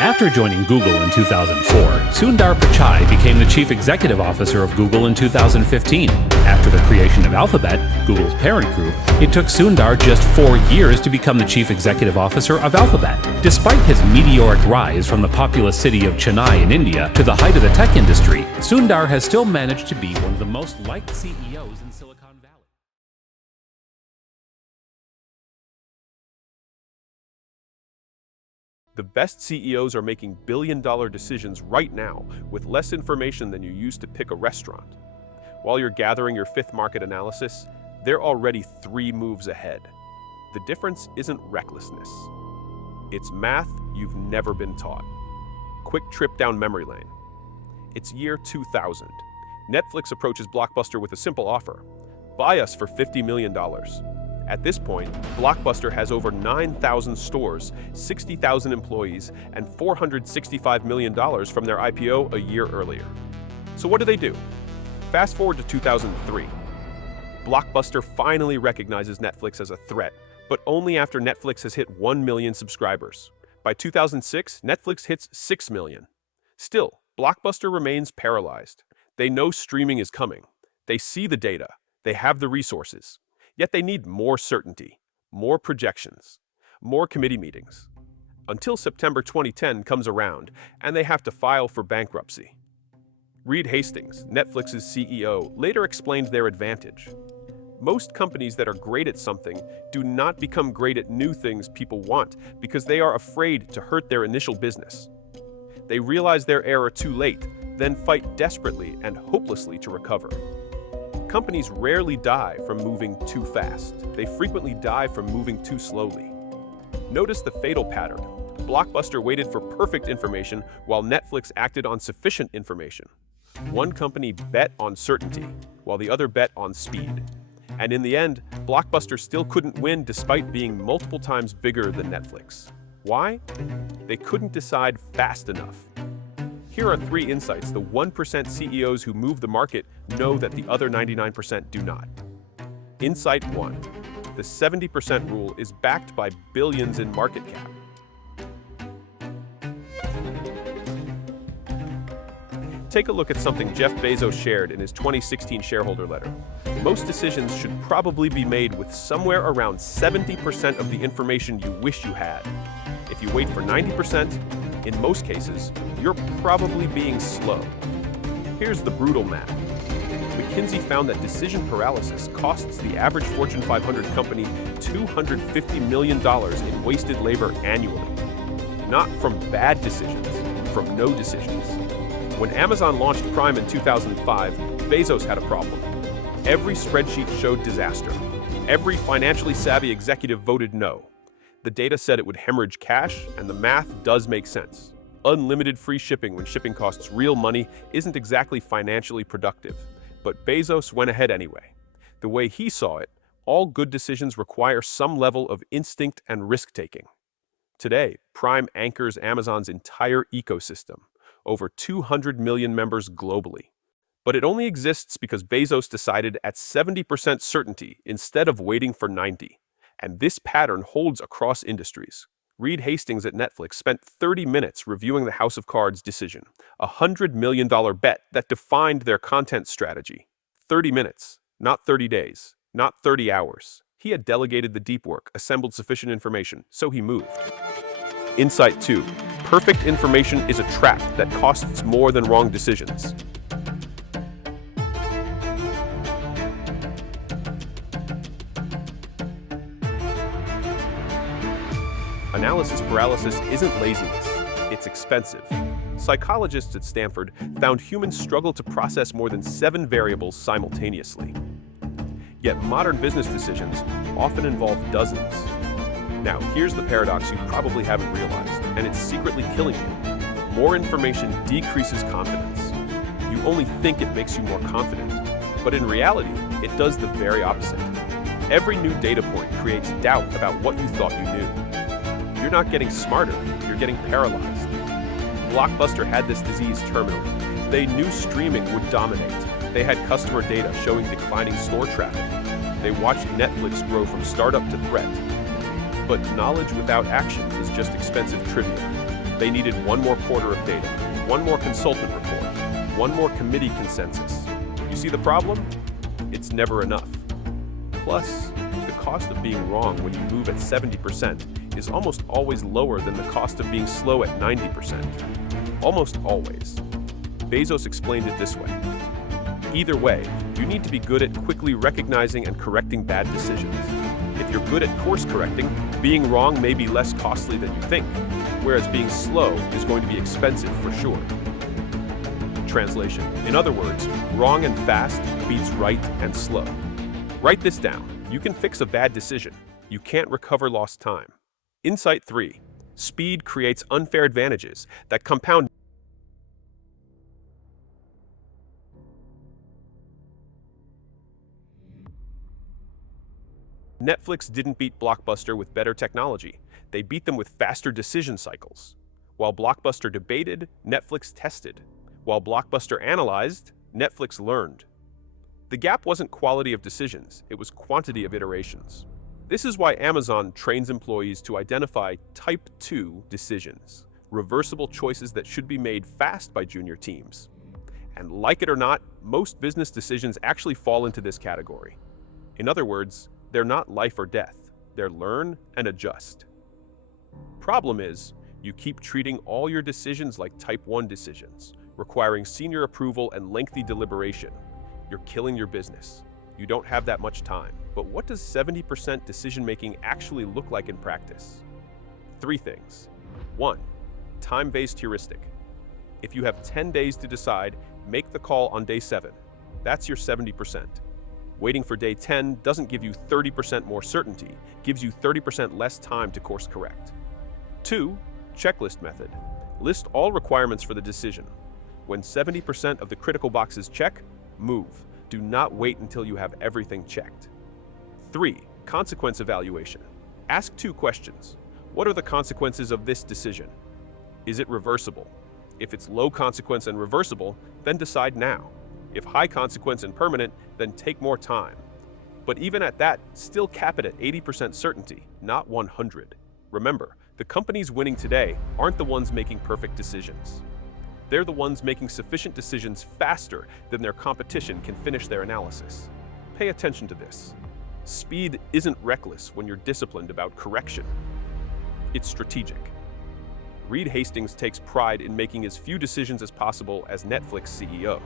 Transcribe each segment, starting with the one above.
After joining Google in 2004, Sundar Pichai became the chief executive officer of Google in 2015. After the creation of Alphabet, Google's parent group, it took Sundar just 4 years to become the chief executive officer of Alphabet. Despite his meteoric rise from the populous city of Chennai in India to the height of the tech industry, Sundar has still managed to be one of the most liked CEOs in Silicon Valley. The best CEOs are making billion-dollar decisions right now with less information than you used to pick a restaurant. While you're gathering your fifth market analysis, they're already 3 moves ahead. The difference isn't recklessness. It's math you've never been taught. Quick trip down memory lane. It's year 2000. Netflix approaches Blockbuster with a simple offer. Buy us for $50 million. At this point, Blockbuster has over 9,000 stores, 60,000 employees, and $465 million from their IPO a year earlier. So what do? Fast forward to 2003. Blockbuster finally recognizes Netflix as a threat, but only after Netflix has hit 1 million subscribers. By 2006, Netflix hits 6 million. Still, Blockbuster remains paralyzed. They know streaming is coming. They see the data. They have the resources. Yet they need more certainty, more projections, more committee meetings. Until September 2010 comes around, and they have to file for bankruptcy. Reed Hastings, Netflix's CEO, later explained their advantage. Most companies that are great at something do not become great at new things people want because they are afraid to hurt their initial business. They realize their error too late, then fight desperately and hopelessly to recover. Companies rarely die from moving too fast. They frequently die from moving too slowly. Notice the fatal pattern. Blockbuster waited for perfect information while Netflix acted on sufficient information. One company bet on certainty, while the other bet on speed. And in the end, Blockbuster still couldn't win despite being multiple times bigger than Netflix. Why? They couldn't decide fast enough. Here are 3 insights the 1% CEOs who move the market know that the other 99% do not. Insight 1. The 70% rule is backed by billions in market cap. Take a look at something Jeff Bezos shared in his 2016 shareholder letter. Most decisions should probably be made with somewhere around 70% of the information you wish you had. If you wait for 90%, in most cases, you're probably being slow. Here's the brutal math. McKinsey found that decision paralysis costs the average Fortune 500 company $250 million in wasted labor annually. Not from bad decisions, from no decisions. When Amazon launched Prime in 2005, Bezos had a problem. Every spreadsheet showed disaster. Every financially savvy executive voted no. The data said it would hemorrhage cash, and the math does make sense. Unlimited free shipping when shipping costs real money isn't exactly financially productive. But Bezos went ahead anyway. The way he saw it, all good decisions require some level of instinct and risk-taking. Today, Prime anchors Amazon's entire ecosystem, over 200 million members globally. But it only exists because Bezos decided at 70% certainty instead of waiting for 90%. And this pattern holds across industries. Reed Hastings at Netflix spent 30 minutes reviewing the House of Cards decision, a $100 million bet that defined their content strategy. 30 minutes, not 30 days, not 30 hours. He had delegated the deep work, assembled sufficient information, so he moved. Insight 2. Perfect information is a trap that costs more than wrong decisions. Analysis paralysis isn't laziness, it's expensive. Psychologists at Stanford found humans struggle to process more than 7 variables simultaneously. Yet modern business decisions often involve dozens. Now, here's the paradox you probably haven't realized, and it's secretly killing you. More information decreases confidence. You only think it makes you more confident, but in reality, it does the very opposite. Every new data point creates doubt about what you thought you knew. You're not getting smarter, you're getting paralyzed. Blockbuster had this disease terminally. They knew streaming would dominate. They had customer data showing declining store traffic. They watched Netflix grow from startup to threat. But knowledge without action is just expensive trivia. They needed one more quarter of data, one more consultant report, one more committee consensus. You see the problem? It's never enough. Plus, the cost of being wrong when you move at 70% is almost always lower than the cost of being slow at 90%. Almost always. Bezos explained it this way. Either way, you need to be good at quickly recognizing and correcting bad decisions. If you're good at course correcting, being wrong may be less costly than you think, whereas being slow is going to be expensive for sure. Translation. In other words, wrong and fast beats right and slow. Write this down. You can fix a bad decision. You can't recover lost time. Insight 3. Speed creates unfair advantages that compound. Netflix didn't beat Blockbuster with better technology. They beat them with faster decision cycles. While Blockbuster debated, Netflix tested. While Blockbuster analyzed, Netflix learned. The gap wasn't quality of decisions, it was quantity of iterations. This is why Amazon trains employees to identify Type 2 decisions, reversible choices that should be made fast by junior teams. And like it or not, most business decisions actually fall into this category. In other words, they're not life or death, they're learn and adjust. Problem is, you keep treating all your decisions like Type 1 decisions, requiring senior approval and lengthy deliberation. You're killing your business. You don't have that much time. But what does 70% decision-making actually look like in practice? 3 things. 1. Time-based heuristic. If you have 10 days to decide, make the call on day 7. That's your 70%. Waiting for day 10 doesn't give you 30% more certainty, it gives you 30% less time to course correct. 2. Checklist method. List all requirements for the decision. When 70% of the critical boxes check, move. Do not wait until you have everything checked. 3. Consequence evaluation. Ask 2 questions. What are the consequences of this decision? Is it reversible? If it's low consequence and reversible, then decide now. If high consequence and permanent, then take more time. But even at that, still cap it at 80% certainty, not 100. Remember, the companies winning today aren't the ones making perfect decisions. They're the ones making sufficient decisions faster than their competition can finish their analysis. Pay attention to this. Speed isn't reckless when you're disciplined about correction. It's strategic. Reed Hastings takes pride in making as few decisions as possible as Netflix CEO.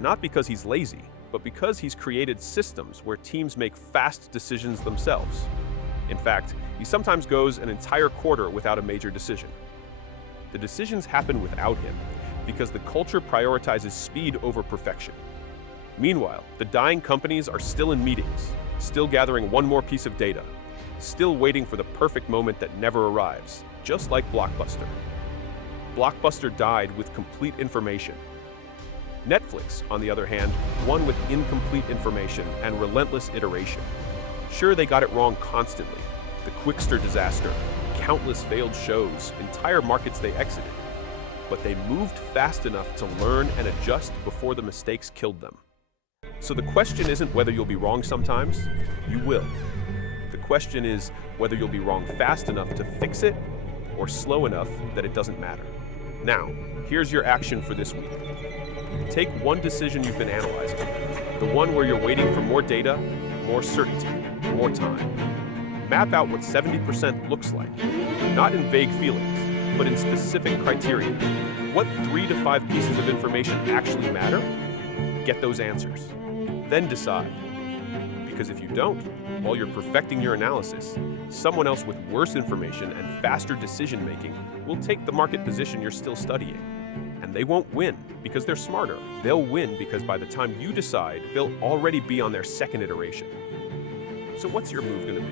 Not because he's lazy, but because he's created systems where teams make fast decisions themselves. In fact, he sometimes goes an entire quarter without a major decision. The decisions happen without him because the culture prioritizes speed over perfection. Meanwhile, the dying companies are still in meetings, still gathering one more piece of data, still waiting for the perfect moment that never arrives, just like Blockbuster. Blockbuster died with complete information. Netflix, on the other hand, won with incomplete information and relentless iteration. Sure, they got it wrong constantly. The Quickster disaster, countless failed shows, entire markets they exited. But they moved fast enough to learn and adjust before the mistakes killed them. So the question isn't whether you'll be wrong sometimes, you will. The question is whether you'll be wrong fast enough to fix it or slow enough that it doesn't matter. Now, here's your action for this week. Take one decision you've been analyzing, the one where you're waiting for more data, more certainty, more time. Map out what 70% looks like, not in vague feelings, but in specific criteria. What 3 to 5 pieces of information actually matter? Get those answers. Then decide. Because if you don't, while you're perfecting your analysis, someone else with worse information and faster decision-making will take the market position you're still studying. And they won't win because they're smarter. They'll win because by the time you decide, they'll already be on their second iteration. So what's your move going to be?